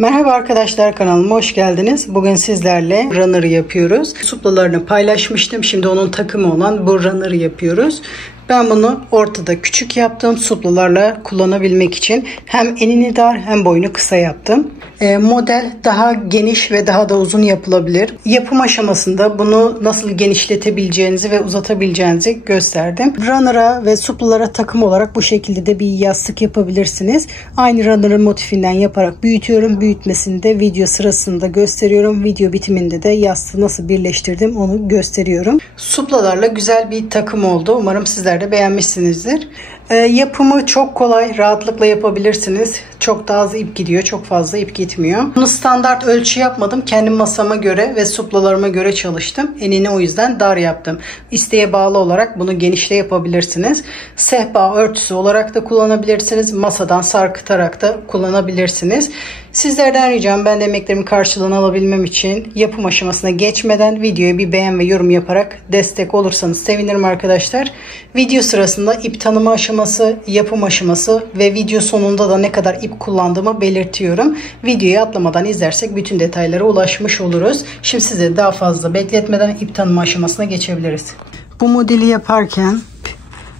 Merhaba arkadaşlar, kanalıma hoş geldiniz. Bugün sizlerle runner yapıyoruz. Suplalarını paylaşmıştım. Şimdi onun takımı olan bu runner yapıyoruz. Ben bunu ortada küçük yaptım. Suplalarla kullanabilmek için hem enini dar hem boyunu kısa yaptım. Model daha geniş ve daha da uzun yapılabilir. Yapım aşamasında bunu nasıl genişletebileceğinizi ve uzatabileceğinizi gösterdim. Runner'a ve suplalara takım olarak bu şekilde de bir yastık yapabilirsiniz. Aynı runner'ın motifinden yaparak büyütüyorum. Büyütmesini de video sırasında gösteriyorum. Video bitiminde de yastığı nasıl birleştirdim onu gösteriyorum. Suplalarla güzel bir takım oldu. Umarım sizler de beğenmişsinizdir. Yapımı çok kolay, rahatlıkla yapabilirsiniz. Çok da az ip gidiyor, çok fazla ip gitmiyor. Bunu standart ölçü yapmadım. Kendi masama göre ve suplalarıma göre çalıştım. Enini o yüzden dar yaptım. İsteğe bağlı olarak bunu genişle yapabilirsiniz. Sehpa örtüsü olarak da kullanabilirsiniz. Masadan sarkıtarak da kullanabilirsiniz. Sizlerden ricam, ben de emeklerimin karşılığını alabilmem için yapım aşamasına geçmeden videoya bir beğen ve yorum yaparak destek olursanız sevinirim arkadaşlar. Video sırasında ip tanıma aşaması, yapım aşaması ve video sonunda da ne kadar ip kullandığımı belirtiyorum. Videoyu atlamadan izlersek bütün detaylara ulaşmış oluruz. Şimdi size daha fazla bekletmeden ip tanıma aşamasına geçebiliriz. Bu modeli yaparken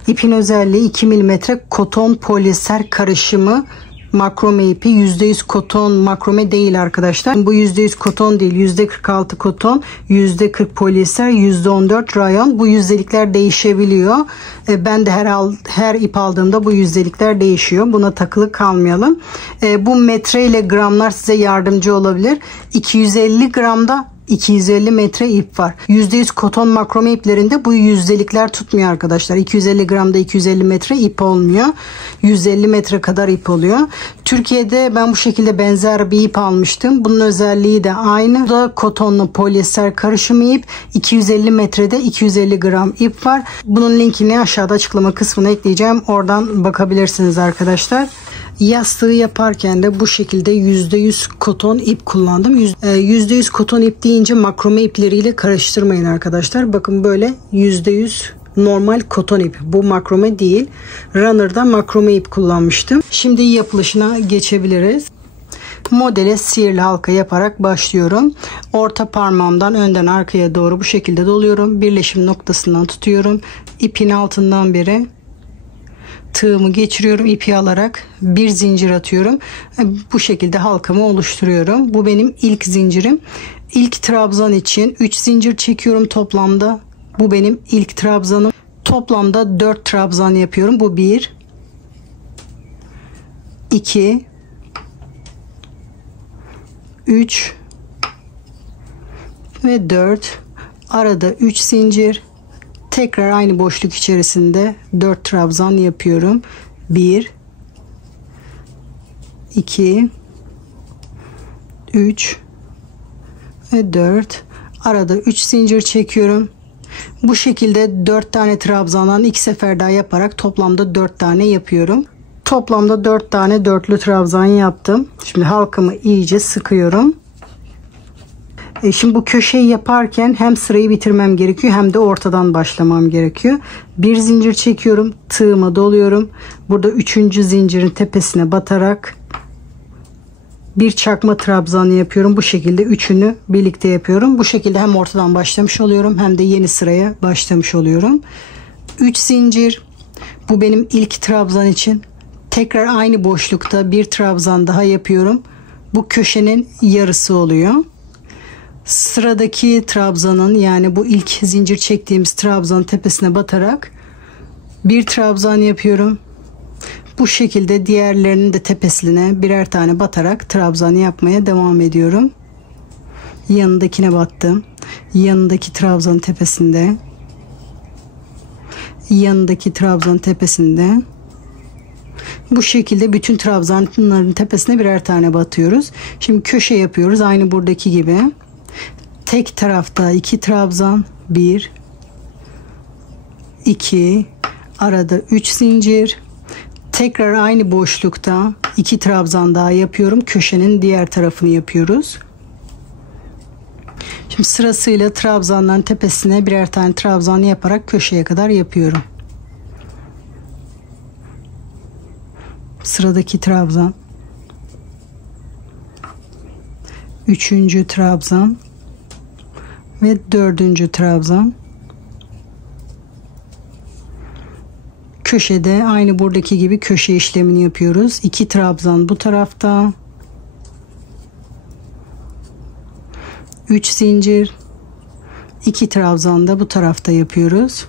ipin özelliği 2 mm koton poliester karışımı makrome ipi. %100 koton makrome değil arkadaşlar. Bu %100 koton değil. %46 koton, %40 polyester, %14 rayon. Bu yüzdelikler değişebiliyor. Ben de her ip aldığımda bu yüzdelikler değişiyor. Buna takılı kalmayalım. Bu metre ile gramlar size yardımcı olabilir. 250 gramda 250 metre ip var. %100 koton makrome iplerinde bu yüzdelikler tutmuyor arkadaşlar. 250 gramda 250 metre ip olmuyor. 150 metre kadar ip oluyor. Türkiye'de ben bu şekilde benzer bir ip almıştım. Bunun özelliği de aynı. Bu da kotonlu polyester karışımı ip. 250 metrede 250 gram ip var. Bunun linkini aşağıda açıklama kısmına ekleyeceğim. Oradan bakabilirsiniz arkadaşlar. Yastığı yaparken de bu şekilde %100 koton ip kullandım. %100 koton ip deyince makrome ipleriyle karıştırmayın arkadaşlar. Bakın böyle %100 normal koton ip. Bu makrome değil. Runner'da makrome ip kullanmıştım. Şimdi yapılışına geçebiliriz. Modele sihirli halka yaparak başlıyorum. Orta parmağımdan önden arkaya doğru bu şekilde doluyorum. Birleşim noktasından tutuyorum. İpin altından beri tığımı geçiriyorum, ipi alarak bir zincir atıyorum. Bu şekilde halkamı oluşturuyorum. Bu benim ilk zincirim. İlk trabzan için 3 zincir çekiyorum toplamda. Bu benim ilk trabzanım. Toplamda 4 trabzan yapıyorum. Bu 1 2 3 ve 4. Arada 3 zincir. Tekrar aynı boşluk içerisinde 4 trabzan yapıyorum. 1 2 3 ve 4. Arada 3 zincir çekiyorum. Bu şekilde 4 tane trabzandan 2 sefer daha yaparak toplamda 4 tane yapıyorum. Toplamda 4 tane dörtlü trabzan yaptım. Şimdi halkamı iyice sıkıyorum. Şimdi bu köşeyi yaparken hem sırayı bitirmem gerekiyor hem de ortadan başlamam gerekiyor. Bir zincir çekiyorum, tığıma doluyorum. Burada 3. zincirin tepesine batarak bir çakma trabzanı yapıyorum. Bu şekilde üçünü birlikte yapıyorum. Bu şekilde hem ortadan başlamış oluyorum hem de yeni sıraya başlamış oluyorum. 3 zincir. Bu benim ilk trabzan için. Tekrar aynı boşlukta bir trabzan daha yapıyorum. Bu köşenin yarısı oluyor. Sıradaki trabzanın, yani bu ilk zincir çektiğimiz trabzanın tepesine batarak bir trabzan yapıyorum. Bu şekilde diğerlerinin de tepesine birer tane batarak trabzan yapmaya devam ediyorum. Yanındakine battım. Yanındaki trabzanın tepesinde. Yanındaki trabzanın tepesinde. Bu şekilde bütün trabzanların tepesine birer tane batıyoruz. Şimdi köşe yapıyoruz aynı buradaki gibi. Tek tarafta 2 trabzan, 1 2 arada 3 zincir, tekrar aynı boşlukta 2 trabzan daha yapıyorum. Köşenin diğer tarafını yapıyoruz. Şimdi sırasıyla trabzanların tepesine birer tane trabzan yaparak köşeye kadar yapıyorum. Sıradaki trabzan, üçüncü trabzan ve dördüncü trabzan. Köşede aynı buradaki gibi köşe işlemini yapıyoruz. 2 trabzan bu tarafta, 3 zincir, 2 trabzan da bu tarafta yapıyoruz.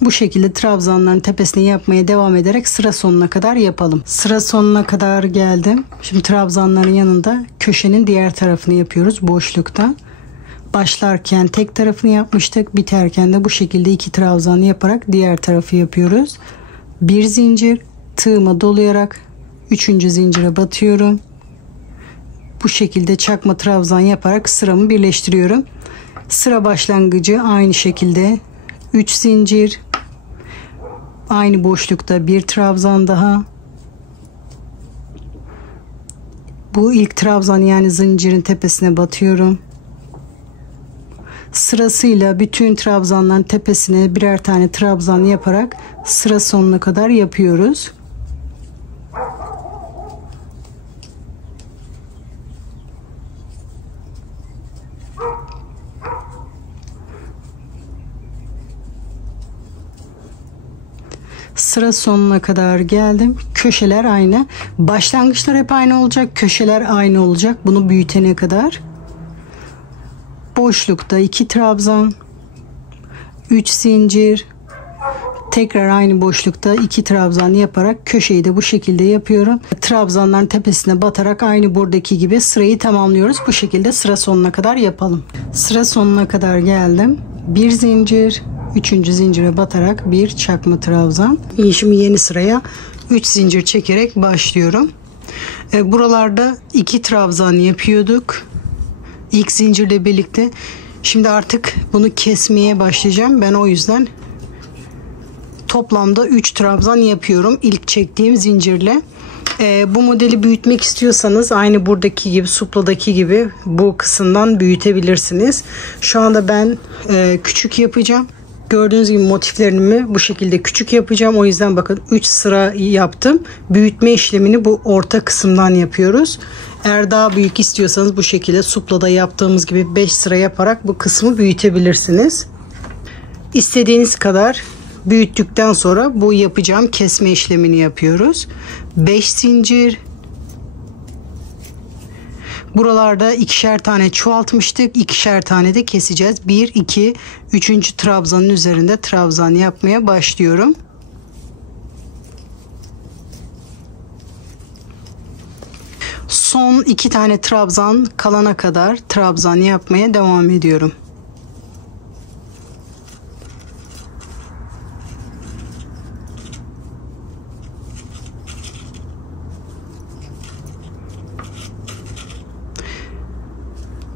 Bu şekilde trabzanların tepesini yapmaya devam ederek sıra sonuna kadar yapalım. Sıra sonuna kadar geldim. Şimdi trabzanların yanında köşenin diğer tarafını yapıyoruz boşlukta. Başlarken tek tarafını yapmıştık. Biterken de bu şekilde 2 trabzan yaparak diğer tarafı yapıyoruz. 1 zincir, tığıma dolayarak 3. zincire batıyorum. Bu şekilde çakma trabzan yaparak sıramı birleştiriyorum. Sıra başlangıcı aynı şekilde 3 zincir, aynı boşlukta 1 trabzan daha. Bu ilk trabzan yani zincirin tepesine batıyorum. Sırasıyla bütün trabzanların tepesine birer tane trabzan yaparak sıra sonuna kadar yapıyoruz. Sıra sonuna kadar geldim. Köşeler aynı. Başlangıçlar hep aynı olacak. Köşeler aynı olacak. Bunu büyütene kadar. Boşlukta 2 trabzan, 3 zincir, tekrar aynı boşlukta 2 trabzan yaparak köşeyi de bu şekilde yapıyorum. Trabzanların tepesine batarak aynı buradaki gibi sırayı tamamlıyoruz. Bu şekilde sıra sonuna kadar yapalım. Sıra sonuna kadar geldim. 1 zincir, 3. zincire batarak bir çakma trabzan. Şimdi yeni sıraya 3 zincir çekerek başlıyorum. Buralarda 2 trabzan yapıyorduk. İlk zincirle birlikte. Şimdi artık bunu kesmeye başlayacağım. Ben o yüzden toplamda 3 trabzan yapıyorum ilk çektiğim zincirle. Bu modeli büyütmek istiyorsanız aynı buradaki gibi, supladaki gibi bu kısımdan büyütebilirsiniz. Şu anda ben küçük yapacağım. Gördüğünüz gibi motiflerimi bu şekilde küçük yapacağım. O yüzden bakın 3 sıra yaptım. Büyütme işlemini bu orta kısımdan yapıyoruz. Eğer daha büyük istiyorsanız bu şekilde suplada yaptığımız gibi 5 sıra yaparak bu kısmı büyütebilirsiniz. İstediğiniz kadar büyüttükten sonra bu yapacağım kesme işlemini yapıyoruz. 5 zincir. Buralarda 2'şer tane çoğaltmıştık. 2'şer tane de keseceğiz. 1, 2, 3. trabzanın üzerinde trabzan yapmaya başlıyorum. Son 2 tane trabzan kalana kadar trabzan yapmaya devam ediyorum.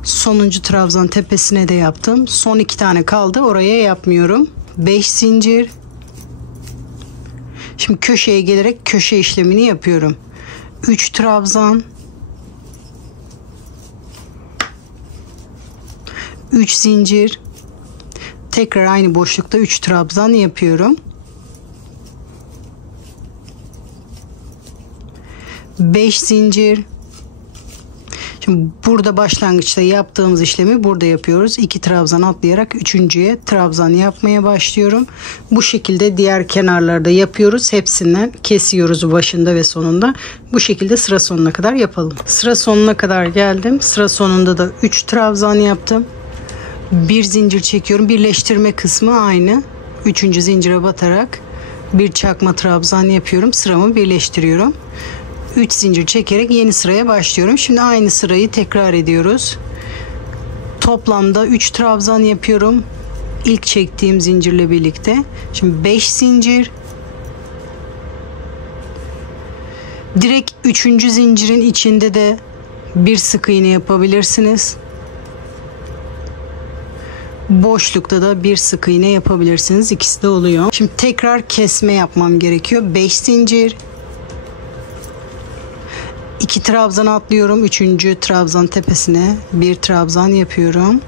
Sonuncu trabzan tepesine de yaptım. Son 2 tane kaldı. Oraya yapmıyorum. 5 zincir. Şimdi köşeye gelerek köşe işlemini yapıyorum. 3 trabzan. 3 zincir. Tekrar aynı boşlukta 3 trabzan yapıyorum. 5 zincir. Şimdi burada başlangıçta yaptığımız işlemi burada yapıyoruz. 2 trabzan atlayarak 3.'ye trabzan yapmaya başlıyorum. Bu şekilde diğer kenarlarda yapıyoruz. Hepsinden kesiyoruz başında ve sonunda. Bu şekilde sıra sonuna kadar yapalım. Sıra sonuna kadar geldim. Sıra sonunda da 3 trabzan yaptım. 1 zincir çekiyorum. Birleştirme kısmı aynı. 3. zincire batarak bir çakma trabzan yapıyorum. Sıramı birleştiriyorum. 3 zincir çekerek yeni sıraya başlıyorum. Şimdi aynı sırayı tekrar ediyoruz. Toplamda 3 trabzan yapıyorum. İlk çektiğim zincirle birlikte. Şimdi 5 zincir. Direkt 3. zincirin içinde de bir sık iğne yapabilirsiniz. Boşlukta da bir sık iğne yapabilirsiniz. İkisi de oluyor. Şimdi tekrar kesme yapmam gerekiyor. 5 zincir. 2 trabzan atlıyorum. 3. trabzan tepesine bir trabzan yapıyorum.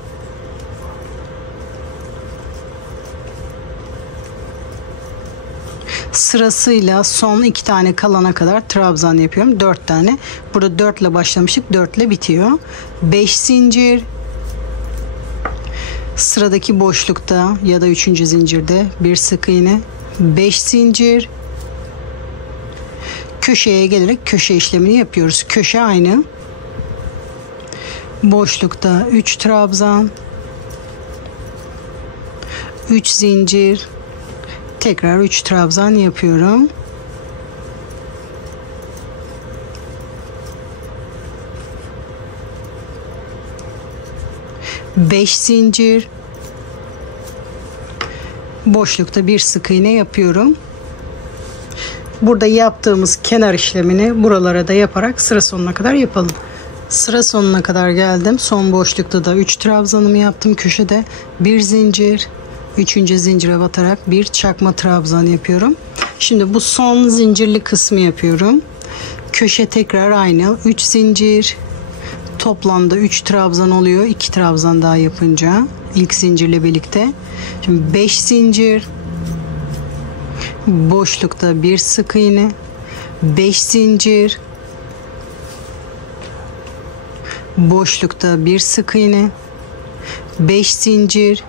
sırasıyla son 2 tane kalana kadar trabzan yapıyorum. 4 tane. Burada 4 ile başlamıştık. 4 ile bitiyor. 5 zincir. Sıradaki boşlukta ya da 3. zincirde bir sık iğne. 5 zincir. Köşeye gelerek köşe işlemini yapıyoruz. Köşe aynı. Boşlukta 3 trabzan. 3 zincir. Tekrar 3 trabzan yapıyorum. Beş zincir. Boşlukta bir sık iğne yapıyorum. Burada yaptığımız kenar işlemini buralara da yaparak sıra sonuna kadar yapalım. Sıra sonuna kadar geldim. Son boşlukta da 3 trabzanımı yaptım. Köşede bir zincir. 3. zincire batarak bir çakma trabzan yapıyorum. Şimdi bu son zincirli kısmı yapıyorum. Köşe tekrar aynı. 3 zincir. Toplamda 3 trabzan oluyor. 2 trabzan daha yapınca ilk zincirle birlikte. Şimdi 5 zincir. Boşlukta bir sık iğne. 5 zincir. Boşlukta bir sık iğne. 5 zincir.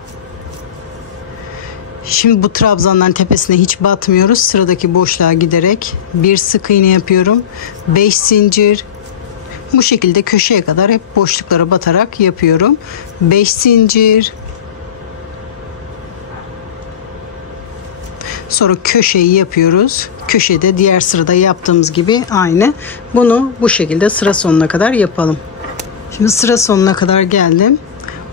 Şimdi bu trabzanların tepesine hiç batmıyoruz. Sıradaki boşluğa giderek bir sık iğne yapıyorum. 5 zincir. Bu şekilde köşeye kadar hep boşluklara batarak yapıyorum. 5 zincir. Sonra köşeyi yapıyoruz. Köşede diğer sırada yaptığımız gibi aynı. Bunu bu şekilde sıra sonuna kadar yapalım. Şimdi sıra sonuna kadar geldim.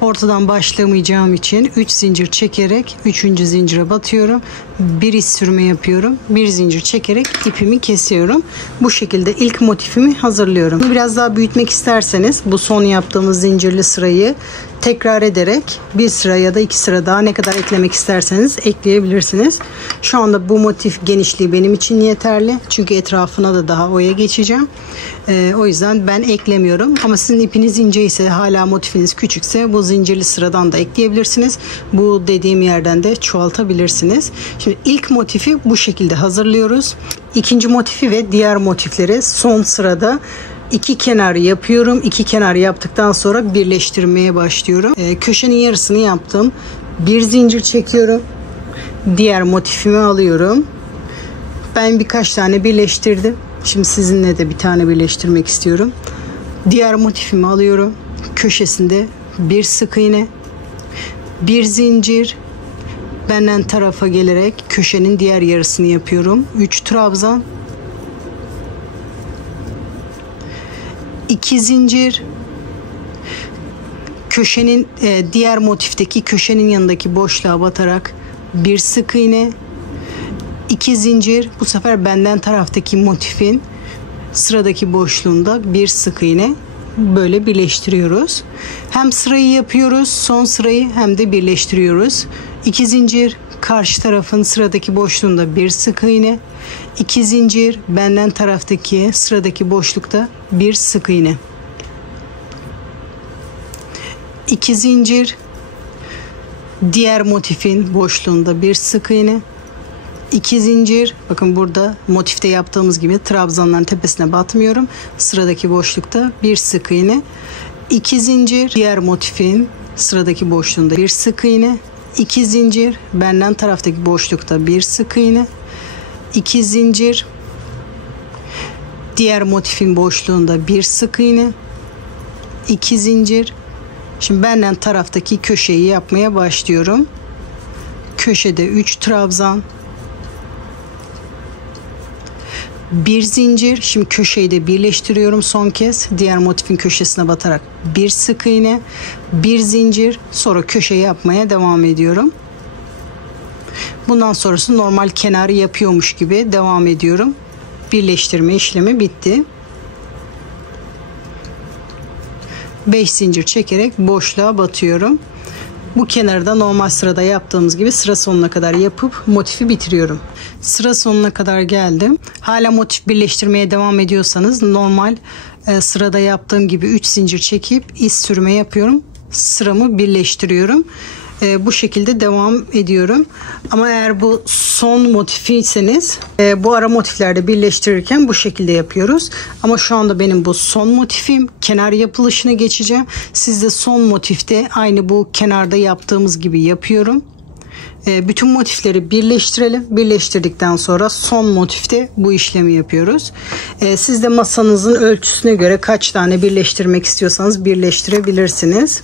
Ortadan başlamayacağım için 3 zincir çekerek 3. zincire batıyorum. Bir iç sürme yapıyorum. Bir zincir çekerek ipimi kesiyorum. Bu şekilde ilk motifimi hazırlıyorum. Biraz daha büyütmek isterseniz bu son yaptığımız zincirli sırayı tekrar ederek bir sıra ya da 2 sıra daha ne kadar eklemek isterseniz ekleyebilirsiniz. Şu anda bu motif genişliği benim için yeterli. Çünkü etrafına da daha oya geçeceğim. O yüzden ben eklemiyorum. Ama sizin ipiniz ince ise, hala motifiniz küçükse bu zincirli sıradan da ekleyebilirsiniz. Bu dediğim yerden de çoğaltabilirsiniz. Şimdi ilk motifi bu şekilde hazırlıyoruz. İkinci motifi ve diğer motifleri son sırada 2 kenar yapıyorum. 2 kenar yaptıktan sonra birleştirmeye başlıyorum. Köşenin yarısını yaptım. Bir zincir çekiyorum. Diğer motifimi alıyorum. Ben birkaç tane birleştirdim. Şimdi sizinle de bir tane birleştirmek istiyorum. Diğer motifimi alıyorum. Köşesinde bir sık iğne, bir zincir. Benden tarafa gelerek köşenin diğer yarısını yapıyorum. 3 trabzan, 2 zincir. Köşenin diğer motifteki köşenin yanındaki boşluğa batarak bir sık iğne, 2 zincir. Bu sefer benden taraftaki motifin sıradaki boşluğunda bir sık iğne. Böyle birleştiriyoruz. Hem sırayı yapıyoruz, son sırayı, hem de birleştiriyoruz. 2 zincir, karşı tarafın sıradaki boşluğunda bir sık iğne. 2 zincir, benden taraftaki sıradaki boşlukta bir sık iğne. 2 zincir, diğer motifin boşluğunda bir sık iğne. 2 zincir, bakın burada motifte yaptığımız gibi trabzanların tepesine batmıyorum. Sıradaki boşlukta bir sık iğne. 2 zincir, diğer motifin sıradaki boşluğunda bir sık iğne. 2 zincir, benden taraftaki boşlukta bir sık iğne. 2 zincir, diğer motifin boşluğunda bir sık iğne. 2 zincir. Şimdi benden taraftaki köşeyi yapmaya başlıyorum. Köşede 3 trabzan, bir zincir. Şimdi köşeyi de birleştiriyorum son kez. Diğer motifin köşesine batarak bir sık iğne, bir zincir. Sonra köşeyi yapmaya devam ediyorum. Bundan sonrası normal kenarı yapıyormuş gibi devam ediyorum. Birleştirme işlemi bitti. 5 zincir çekerek boşluğa batıyorum. Bu kenarı da normal sırada yaptığımız gibi sıra sonuna kadar yapıp motifi bitiriyorum. Sıra sonuna kadar geldim. Hala motif birleştirmeye devam ediyorsanız normal sırada yaptığım gibi 3 zincir çekip iz sürme yapıyorum. Sıramı birleştiriyorum. Bu şekilde devam ediyorum. Ama eğer bu son motifiyseniz bu ara motiflerde birleştirirken bu şekilde yapıyoruz. Ama şu anda benim bu son motifim. Kenar yapılışına geçeceğim. Siz de son motifte aynı bu kenarda yaptığımız gibi yapıyorum. Bütün motifleri birleştirelim. Birleştirdikten sonra son motifte bu işlemi yapıyoruz. Siz de masanızın ölçüsüne göre kaç tane birleştirmek istiyorsanız birleştirebilirsiniz.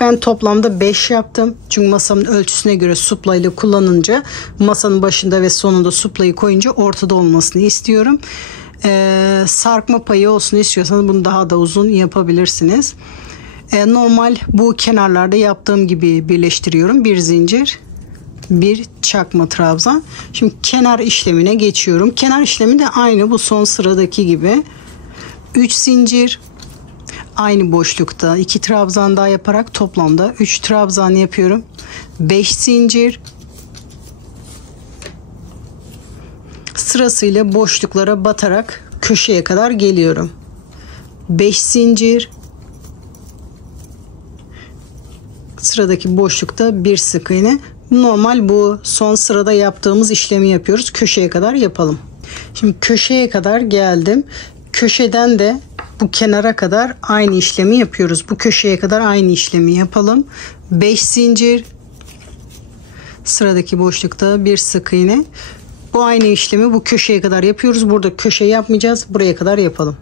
Ben toplamda 5 yaptım. Çünkü masamın ölçüsüne göre suplayla kullanınca masanın başında ve sonunda suplayı koyunca ortada olmasını istiyorum. Sarkma payı olsun istiyorsanız bunu daha da uzun yapabilirsiniz. Normal bu kenarlarda yaptığım gibi birleştiriyorum. Bir zincir, bir çakma trabzan. Şimdi kenar işlemine geçiyorum. Kenar işlemi de aynı bu son sıradaki gibi. 3 zincir, aynı boşlukta 2 trabzan daha yaparak toplamda 3 trabzan yapıyorum. 5 zincir, sırasıyla boşluklara batarak köşeye kadar geliyorum. 5 zincir, sıradaki boşlukta bir sık iğne. Normal bu son sırada yaptığımız işlemi yapıyoruz. Köşeye kadar yapalım. Şimdi köşeye kadar geldim. Köşeden de bu kenara kadar aynı işlemi yapıyoruz. Bu köşeye kadar aynı işlemi yapalım. 5 zincir, sıradaki boşlukta bir sık iğne. Bu aynı işlemi bu köşeye kadar yapıyoruz. Burada köşe yapmayacağız. Buraya kadar yapalım.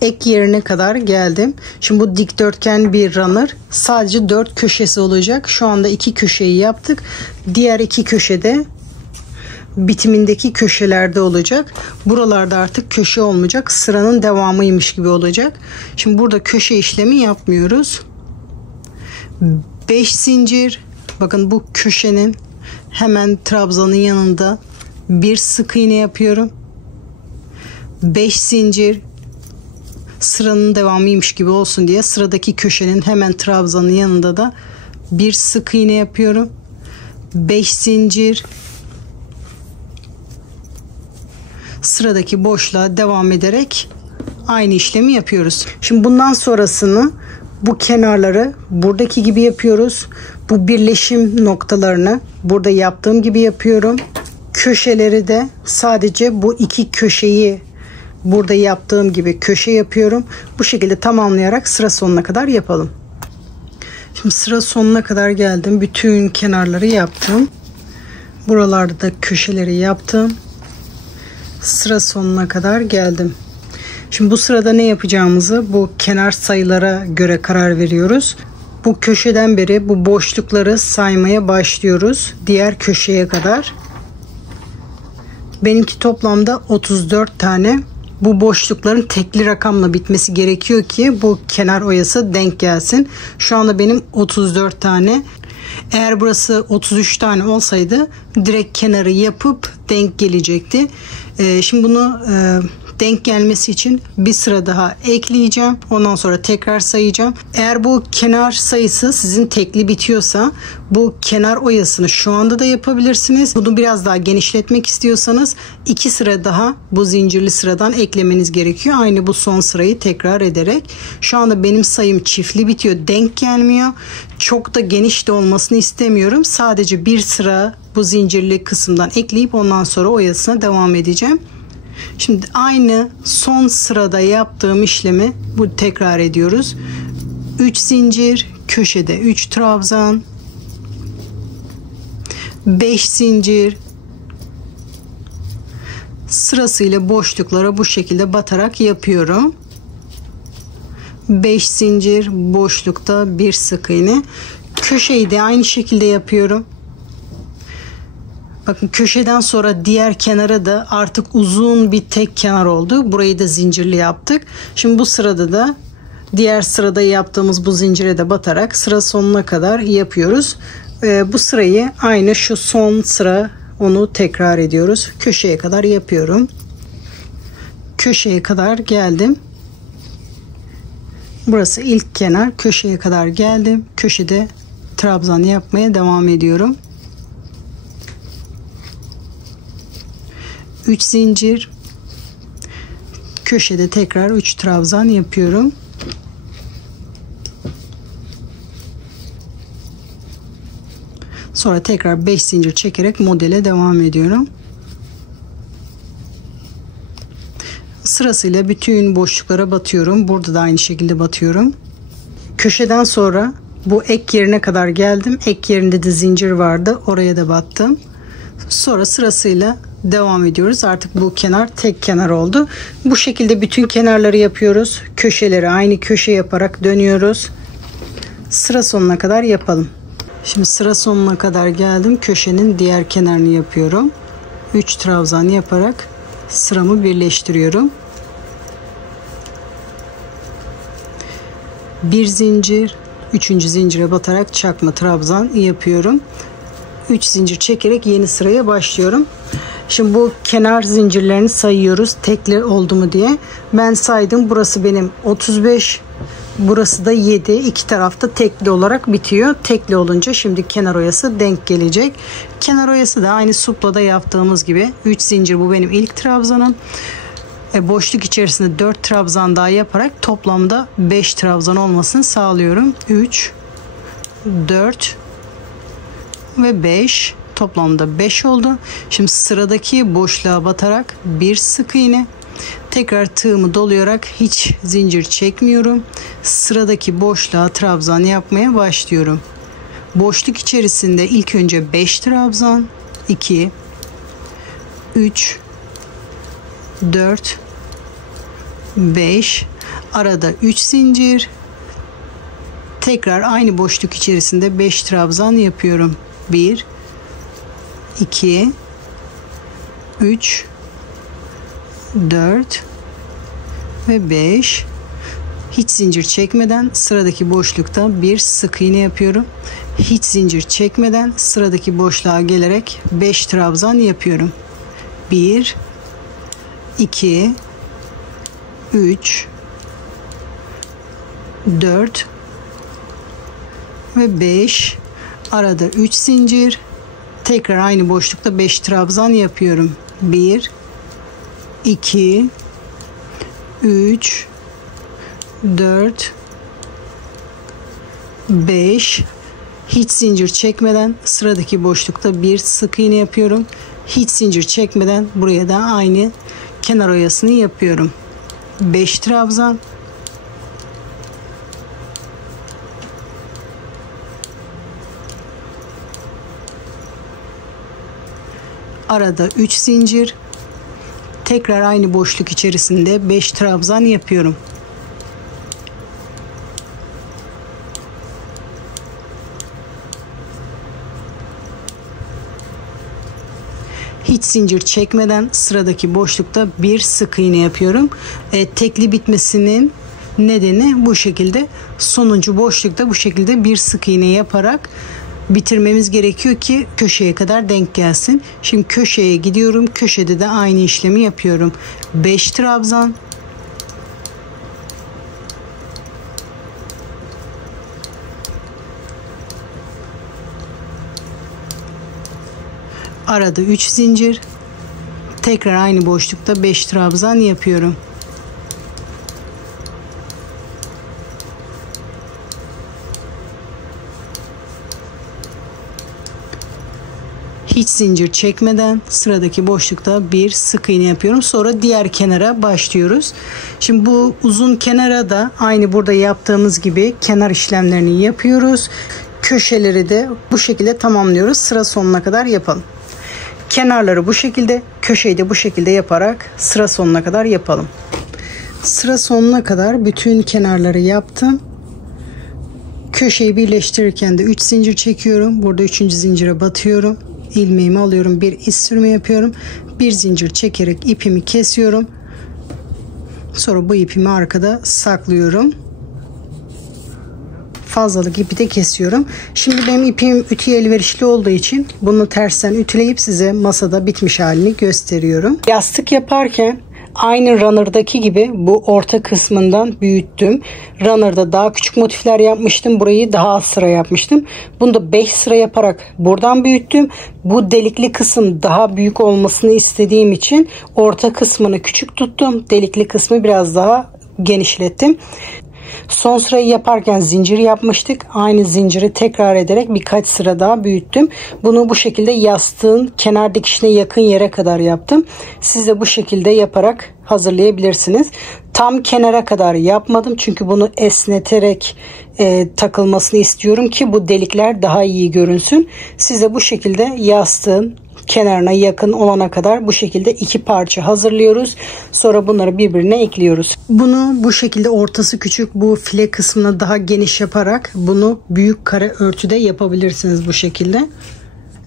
Ek yerine kadar geldim. Şimdi bu dikdörtgen bir runner. Sadece 4 köşesi olacak. Şu anda 2 köşeyi yaptık. Diğer 2 köşede bitimindeki köşelerde olacak. Buralarda artık köşe olmayacak. Sıranın devamıymış gibi olacak. Şimdi burada köşe işlemi yapmıyoruz. 5 zincir. Bakın bu köşenin hemen trabzanın yanında bir sık iğne yapıyorum. 5 zincir. Sıranın devamıymış gibi olsun diye sıradaki köşenin hemen trabzanın yanında da bir sık iğne yapıyorum. 5 zincir, sıradaki boşluğa devam ederek aynı işlemi yapıyoruz. Şimdi bundan sonrasını bu kenarları buradaki gibi yapıyoruz. Bu birleşim noktalarını burada yaptığım gibi yapıyorum. Köşeleri de sadece bu 2 köşeyi burada yaptığım gibi köşe yapıyorum. Bu şekilde tamamlayarak sıra sonuna kadar yapalım. Şimdi sıra sonuna kadar geldim. Bütün kenarları yaptım. Buralarda da köşeleri yaptım. Sıra sonuna kadar geldim. Şimdi bu sırada ne yapacağımızı bu kenar sayılara göre karar veriyoruz. Bu köşeden beri bu boşlukları saymaya başlıyoruz. Diğer köşeye kadar. Benimki toplamda 34 tane. Bu boşlukların tekli rakamla bitmesi gerekiyor ki bu kenar oyası denk gelsin. Şu anda benim 34 tane. Eğer burası 33 tane olsaydı direkt kenarı yapıp denk gelecekti. Şimdi bunu denk gelmesi için bir sıra daha ekleyeceğim. Ondan sonra tekrar sayacağım. Eğer bu kenar sayısı sizin tekli bitiyorsa bu kenar oyasını şu anda da yapabilirsiniz. Bunu biraz daha genişletmek istiyorsanız 2 sıra daha bu zincirli sıradan eklemeniz gerekiyor. Aynı bu son sırayı tekrar ederek. Şu anda benim sayım çiftli bitiyor. Denk gelmiyor. Çok da geniş de olmasını istemiyorum. Sadece bir sıra bu zincirli kısımdan ekleyip ondan sonra oyasına devam edeceğim. Şimdi aynı son sırada yaptığım işlemi bu tekrar ediyoruz. 3 zincir, köşede 3 trabzan, 5 zincir, sırasıyla boşluklara bu şekilde batarak yapıyorum. 5 zincir, boşlukta bir sık iğne. Köşeyi de aynı şekilde yapıyorum. Bakın köşeden sonra diğer kenara da artık uzun bir tek kenar oldu. Burayı da zincirli yaptık. Şimdi bu sırada da diğer sırada yaptığımız bu zincire de batarak sıra sonuna kadar yapıyoruz. Bu sırayı aynı şu son sıra onu tekrar ediyoruz. Köşeye kadar yapıyorum. Köşeye kadar geldim. Burası ilk kenar. Köşeye kadar geldim. Köşede trabzan yapmaya devam ediyorum. 3 zincir, köşede tekrar 3 trabzan yapıyorum. Sonra tekrar 5 zincir çekerek modele devam ediyorum. Sırasıyla bütün boşluklara batıyorum. Burada da aynı şekilde batıyorum. Köşeden sonra bu ek yerine kadar geldim. Ek yerinde de zincir vardı. Oraya da battım. Sonra sırasıyla devam ediyoruz. Artık bu kenar tek kenar oldu. Bu şekilde bütün kenarları yapıyoruz. Köşeleri aynı köşe yaparak dönüyoruz. Sıra sonuna kadar yapalım. Şimdi sıra sonuna kadar geldim. Köşenin diğer kenarını yapıyorum. 3 trabzan yaparak sıramı birleştiriyorum. Bir zincir, 3. zincire batarak çakma trabzan yapıyorum. 3 zincir çekerek yeni sıraya başlıyorum. Şimdi bu kenar zincirlerini sayıyoruz. Tekli oldu mu diye. Ben saydım. Burası benim 35. Burası da 7. İki tarafta tekli olarak bitiyor. Tekli olunca şimdi kenar oyası denk gelecek. Kenar oyası da aynı suplada yaptığımız gibi 3 zincir, bu benim ilk trabzanım. Boşluk içerisinde 4 trabzan daha yaparak toplamda 5 trabzan olmasını sağlıyorum. 3, 4 ve 5. Toplamda 5 oldu. Şimdi sıradaki boşluğa batarak bir sık iğne. Tekrar tığımı dolayarak hiç zincir çekmiyorum. Sıradaki boşluğa trabzan yapmaya başlıyorum. Boşluk içerisinde ilk önce 5 trabzan. 2, 3, 4, 5. Arada 3 zincir. Tekrar aynı boşluk içerisinde 5 trabzan yapıyorum. 1, 2, 3, 4 ve 5. Hiç zincir çekmeden sıradaki boşlukta bir sık iğne yapıyorum. Hiç zincir çekmeden sıradaki boşluğa gelerek 5 trabzan yapıyorum. 1, 2, 3, 4 ve 5. Arada 3 zincir. Tekrar aynı boşlukta 5 trabzan yapıyorum. 1, 2, 3, 4, 5. Hiç zincir çekmeden sıradaki boşlukta bir sık iğne yapıyorum. Hiç zincir çekmeden buraya da aynı kenar oyasını yapıyorum. 5 trabzan. Arada 3 zincir. Tekrar aynı boşluk içerisinde 5 trabzan yapıyorum. Hiç zincir çekmeden sıradaki boşlukta bir sık iğne yapıyorum. Tekli bitmesinin nedeni bu şekilde. Sonuncu boşlukta bu şekilde bir sık iğne yaparak bitirmemiz gerekiyor ki köşeye kadar denk gelsin. Şimdi köşeye gidiyorum. Köşede de aynı işlemi yapıyorum. 5 trabzan. Arada 3 zincir. Tekrar aynı boşlukta 5 trabzan yapıyorum. Hiç zincir çekmeden sıradaki boşlukta bir sık iğne yapıyorum. Sonra diğer kenara başlıyoruz. Şimdi bu uzun kenara da aynı burada yaptığımız gibi kenar işlemlerini yapıyoruz. Köşeleri de bu şekilde tamamlıyoruz. Sıra sonuna kadar yapalım. Kenarları bu şekilde, köşeyi de bu şekilde yaparak sıra sonuna kadar yapalım. Sıra sonuna kadar bütün kenarları yaptım. Köşeyi birleştirirken de 3 zincir çekiyorum. Burada 3. zincire batıyorum. İlmeğimi alıyorum. Bir iz sürme yapıyorum. Bir zincir çekerek ipimi kesiyorum. Sonra bu ipimi arkada saklıyorum. Fazlalık ipi de kesiyorum. Şimdi benim ipim ütüye elverişli olduğu için bunu tersten ütüleyip size masada bitmiş halini gösteriyorum. Yastık yaparken aynı runner'daki gibi bu orta kısmından büyüttüm. Runner'da daha küçük motifler yapmıştım. Burayı daha az sıra yapmıştım. Bunu da 5 sıra yaparak buradan büyüttüm. Bu delikli kısım daha büyük olmasını istediğim için orta kısmını küçük tuttum. Delikli kısmı biraz daha genişlettim. Son sırayı yaparken zincir yapmıştık. Aynı zinciri tekrar ederek birkaç sıra daha büyüttüm. Bunu bu şekilde yastığın kenar dikişine yakın yere kadar yaptım. Siz de bu şekilde yaparak hazırlayabilirsiniz. Tam kenara kadar yapmadım. Çünkü bunu esneterek takılmasını istiyorum ki bu delikler daha iyi görünsün. Siz de bu şekilde yastığın kenarına yakın olana kadar bu şekilde iki parça hazırlıyoruz. Sonra bunları birbirine ekliyoruz. Bunu bu şekilde ortası küçük bu file kısmını daha geniş yaparak bunu büyük kare örtüde yapabilirsiniz bu şekilde.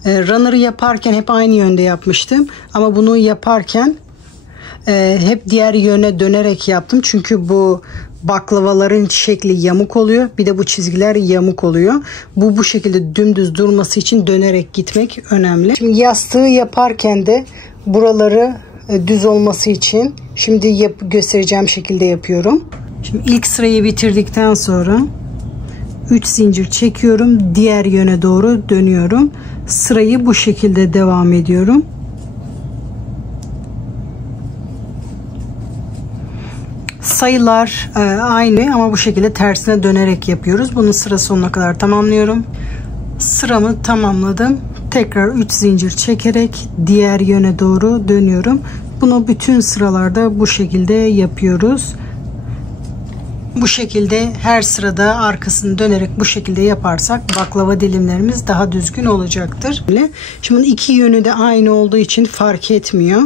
Runner'ı yaparken hep aynı yönde yapmıştım. Ama bunu yaparken hep diğer yöne dönerek yaptım. Çünkü bu baklavaların şekli yamuk oluyor. Bir de bu çizgiler yamuk oluyor. Bu şekilde dümdüz durması için dönerek gitmek önemli. Şimdi yastığı yaparken de buraları düz olması için şimdi göstereceğim şekilde yapıyorum. Şimdi ilk sırayı bitirdikten sonra 3 zincir çekiyorum. Diğer yöne doğru dönüyorum. Sırayı bu şekilde devam ediyorum. Sayılar aynı ama bu şekilde tersine dönerek yapıyoruz. Bunu sıra sonuna kadar tamamlıyorum. Sıramı tamamladım. Tekrar 3 zincir çekerek diğer yöne doğru dönüyorum. Bunu bütün sıralarda bu şekilde yapıyoruz. Bu şekilde her sırada arkasını dönerek bu şekilde yaparsak baklava dilimlerimiz daha düzgün olacaktır. Şimdi iki yönü de aynı olduğu için fark etmiyor.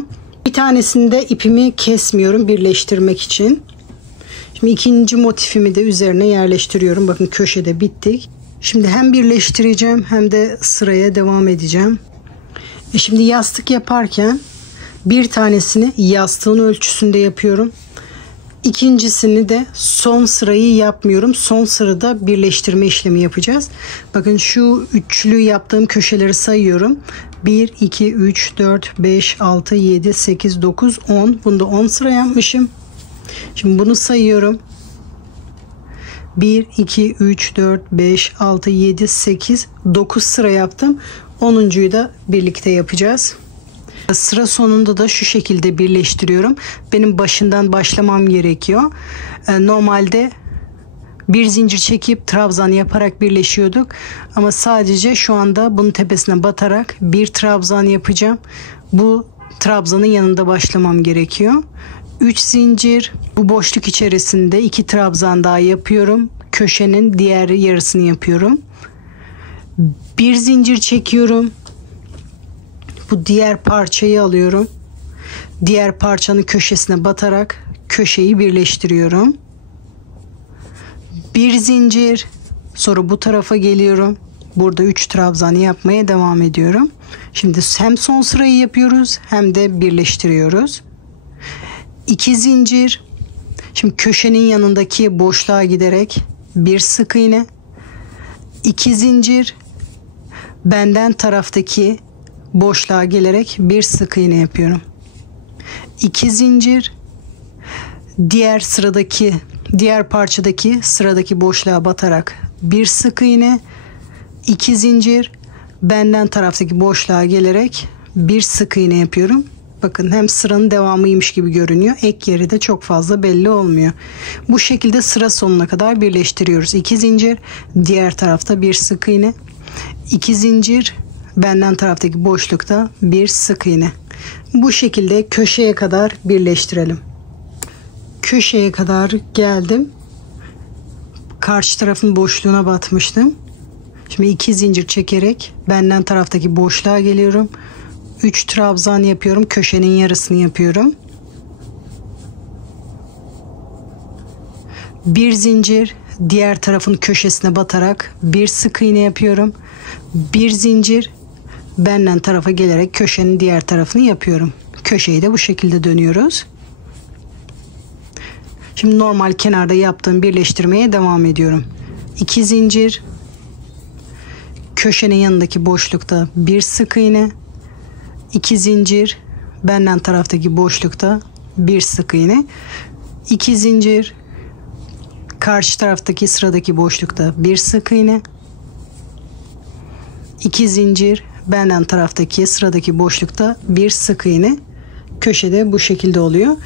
Bir tanesinde ipimi kesmiyorum birleştirmek için. Şimdi ikinci motifimi de üzerine yerleştiriyorum. Bakın köşede bittik. Şimdi hem birleştireceğim hem de sıraya devam edeceğim. Şimdi yastık yaparken bir tanesini yastığın ölçüsünde yapıyorum. İkincisini de son sırayı yapmıyorum. Son sırada birleştirme işlemi yapacağız. Bakın şu üçlü yaptığım köşeleri sayıyorum. 1, 2, 3, 4, 5, 6, 7, 8, 9, 10. Bunda 10 sıra yapmışım. Şimdi bunu sayıyorum. 1, 2, 3, 4, 5, 6, 7, 8, 9 sıra yaptım. 10'uncuyu da birlikte yapacağız. Sıra sonunda da şu şekilde birleştiriyorum. Benim başından başlamam gerekiyor. Normalde bir zincir çekip trabzan yaparak birleşiyorduk. Ama sadece şu anda bunun tepesine batarak bir trabzan yapacağım. Bu trabzanın yanında başlamam gerekiyor. 3 zincir, bu boşluk içerisinde 2 trabzan daha yapıyorum. Köşenin diğer yarısını yapıyorum. Bir zincir çekiyorum. Bu diğer parçayı alıyorum. Diğer parçanın köşesine batarak köşeyi birleştiriyorum. Bir zincir, sonra bu tarafa geliyorum. Burada 3 trabzan yapmaya devam ediyorum. Şimdi hem son sırayı yapıyoruz hem de birleştiriyoruz. 2 zincir. Şimdi köşenin yanındaki boşluğa giderek bir sık iğne. 2 zincir. Benden taraftaki boşluğa gelerek bir sık iğne yapıyorum. 2 zincir. Diğer parçadaki sıradaki boşluğa batarak bir sık iğne. 2 zincir. Benden taraftaki boşluğa gelerek bir sık iğne yapıyorum. Bakın hem sıranın devamıymış gibi görünüyor. Ek yeri de çok fazla belli olmuyor. Bu şekilde sıra sonuna kadar birleştiriyoruz. 2 zincir. Diğer tarafta bir sık iğne. 2 zincir. Benden taraftaki boşlukta bir sık iğne. Bu şekilde köşeye kadar birleştirelim. Köşeye kadar geldim. Karşı tarafın boşluğuna batmıştım. Şimdi 2 zincir çekerek benden taraftaki boşluğa geliyorum. 3 trabzan yapıyorum. Köşenin yarısını yapıyorum. Bir zincir, diğer tarafın köşesine batarak bir sık iğne yapıyorum. Bir zincir, benden tarafa gelerek köşenin diğer tarafını yapıyorum. Köşeyi de bu şekilde dönüyoruz. Şimdi normal kenarda yaptığım birleştirmeye devam ediyorum. 2 zincir, köşenin yanındaki boşlukta bir sık iğne, 2 zincir, benden taraftaki boşlukta bir sık iğne, 2 zincir, karşı taraftaki sıradaki boşlukta bir sık iğne, 2 zincir, benden taraftaki sıradaki boşlukta bir sık iğne. Köşede bu şekilde oluyor.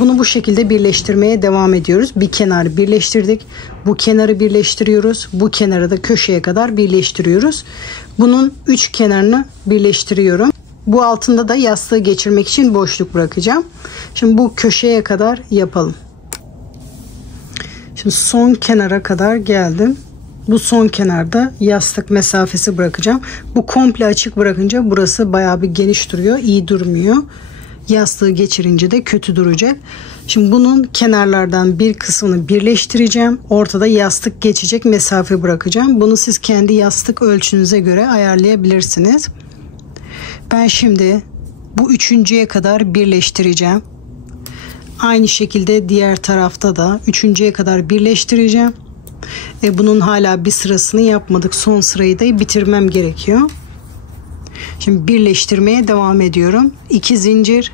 Bunu bu şekilde birleştirmeye devam ediyoruz. Bir kenarı birleştirdik. Bu kenarı birleştiriyoruz. Bu kenarı da köşeye kadar birleştiriyoruz. Bunun 3 kenarını birleştiriyorum. Bu altında da yastığı geçirmek için boşluk bırakacağım. Şimdi bu köşeye kadar yapalım. Şimdi son kenara kadar geldim. Bu son kenarda yastık mesafesi bırakacağım. Bu komple açık bırakınca burası bayağı bir geniş duruyor. İyi durmuyor. Yastığı geçirince de kötü duracak. Şimdi bunun kenarlardan bir kısmını birleştireceğim. Ortada yastık geçecek mesafe bırakacağım. Bunu siz kendi yastık ölçünüze göre ayarlayabilirsiniz. Ben şimdi bu üçüncüye kadar birleştireceğim. Aynı şekilde diğer tarafta da üçüncüye kadar birleştireceğim. Bunun hala bir sırasını yapmadık. Son sırayı da bitirmem gerekiyor. Şimdi birleştirmeye devam ediyorum. 2 zincir.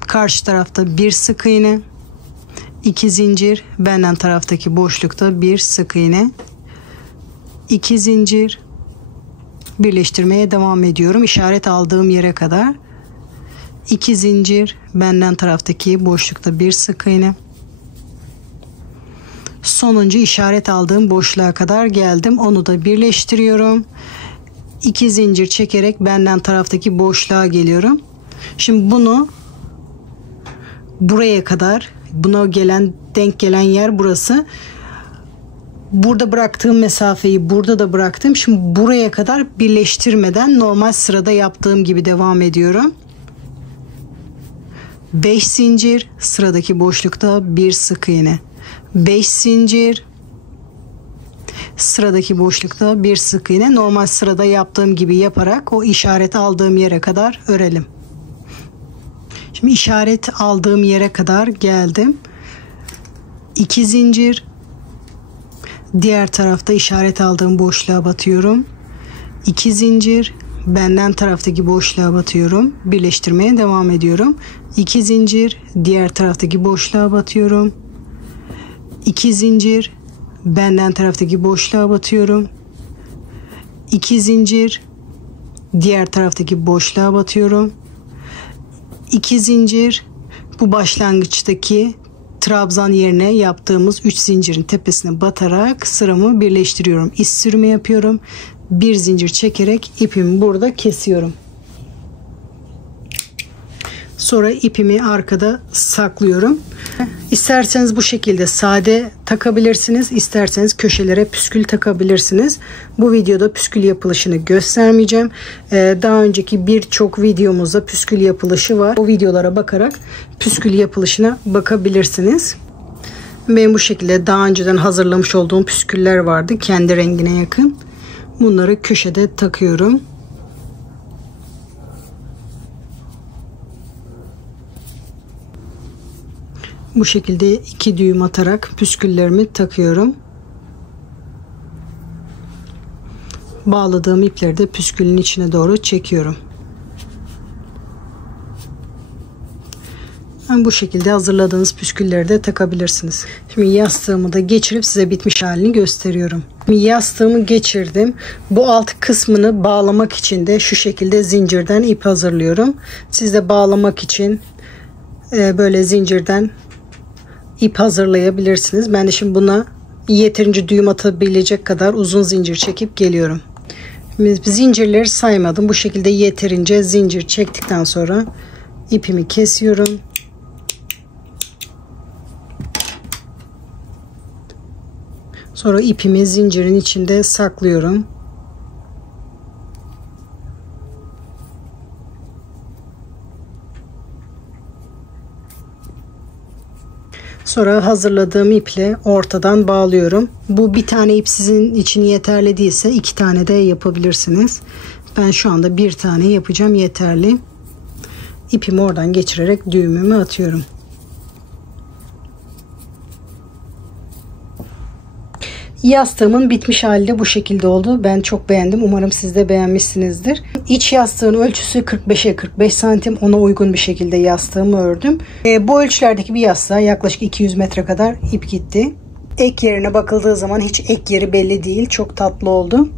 Karşı tarafta bir sık iğne. 2 zincir. Benden taraftaki boşlukta bir sık iğne. 2 zincir. Birleştirmeye devam ediyorum. İşaret aldığım yere kadar. 2 zincir. Benden taraftaki boşlukta bir sık iğne. Sonuncu işaret aldığım boşluğa kadar geldim. Onu da birleştiriyorum. 2 zincir çekerek benden taraftaki boşluğa geliyorum. Şimdi bunu buraya kadar, buna denk gelen yer burası. Burada bıraktığım mesafeyi burada da bıraktım. Şimdi buraya kadar birleştirmeden normal sırada yaptığım gibi devam ediyorum. 5 zincir, sıradaki boşlukta bir sık iğne. 5 zincir, sıradaki boşlukta bir sık iğne. Normal sırada yaptığım gibi yaparak o işaret aldığım yere kadar örelim. Şimdi işaret aldığım yere kadar geldim. 2 zincir, diğer tarafta işaret aldığım boşluğa batıyorum. 2 zincir, benden taraftaki boşluğa batıyorum. Birleştirmeye devam ediyorum. 2 zincir, diğer taraftaki boşluğa batıyorum. 2 zincir, benden taraftaki boşluğa batıyorum. 2 zincir, diğer taraftaki boşluğa batıyorum. 2 zincir, bu başlangıçtaki trabzan yerine yaptığımız 3 zincirin tepesine batarak sıramı birleştiriyorum. İz sürümü yapıyorum. Bir zincir çekerek ipimi burada kesiyorum. Sonra ipimi arkada saklıyorum. İsterseniz bu şekilde sade takabilirsiniz. İsterseniz köşelere püskül takabilirsiniz. Bu videoda püskül yapılışını göstermeyeceğim. Daha önceki birçok videomuzda püskül yapılışı var. O videolara bakarak püskül yapılışına bakabilirsiniz. Benim bu şekilde daha önceden hazırlamış olduğum püsküller vardı. Kendi rengine yakın. Bunları köşede takıyorum. Bu şekilde 2 düğüm atarak püsküllerimi takıyorum. Bağladığım ipleri de püskülün içine doğru çekiyorum. Bu şekilde hazırladığınız püskülleri de takabilirsiniz. Şimdi yastığımı da geçirip size bitmiş halini gösteriyorum. Şimdi yastığımı geçirdim. Bu alt kısmını bağlamak için de şu şekilde zincirden ip hazırlıyorum. Siz de bağlamak için böyle zincirden ip hazırlayabilirsiniz. Ben de şimdi buna yeterince düğüm atabilecek kadar uzun zincir çekip geliyorum. Zincirleri saymadım. Bu şekilde yeterince zincir çektikten sonra ipimi kesiyorum. Sonra ipimi zincirin içinde saklıyorum. Sonra hazırladığım iple ortadan bağlıyorum. Bu bir tane ip sizin için yeterli değilse 2 tane de yapabilirsiniz. Ben şu anda 1 tane yapacağım, yeterli. İpimi oradan geçirerek düğümümü atıyorum. Yastığımın bitmiş hali de bu şekilde oldu. Ben çok beğendim. Umarım siz de beğenmişsinizdir. İç yastığın ölçüsü 45'e 45 santim. Ona uygun bir şekilde yastığımı ördüm. Bu ölçülerdeki bir yastığa yaklaşık 200 metre kadar ip gitti. Ek yerine bakıldığı zaman hiç ek yeri belli değil. Çok tatlı oldu.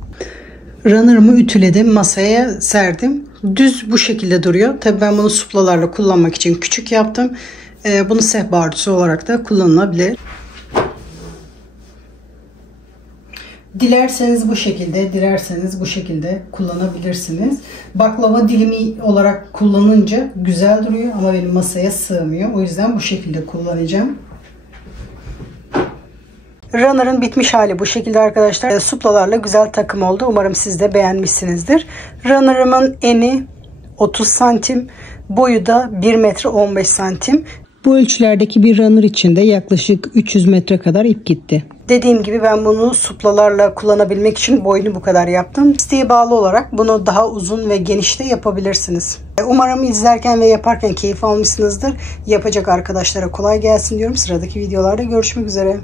Runner'ımı ütüledim. Masaya serdim. düz bu şekilde duruyor. Tabii ben bunu suplalarla kullanmak için küçük yaptım. Bunu sehpa örtüsü olarak da kullanılabilir. Dilerseniz bu şekilde, dilerseniz bu şekilde kullanabilirsiniz. Baklava dilimi olarak kullanınca güzel duruyor ama benim masaya sığmıyor. O yüzden bu şekilde kullanacağım. Runner'ın bitmiş hali bu şekilde arkadaşlar. Suplalarla güzel takım oldu. Umarım siz de beğenmişsinizdir. Runner'ımın eni 30 santim, boyu da 1 metre 15 santim. Bu ölçülerdeki bir runner için de yaklaşık 300 metre kadar ip gitti. Dediğim gibi ben bunu suplalarla kullanabilmek için boyunu bu kadar yaptım. İsteğe bağlı olarak bunu daha uzun ve geniş de yapabilirsiniz. Umarım izlerken ve yaparken keyif almışsınızdır. Yapacak arkadaşlara kolay gelsin diyorum. Sıradaki videolarda görüşmek üzere.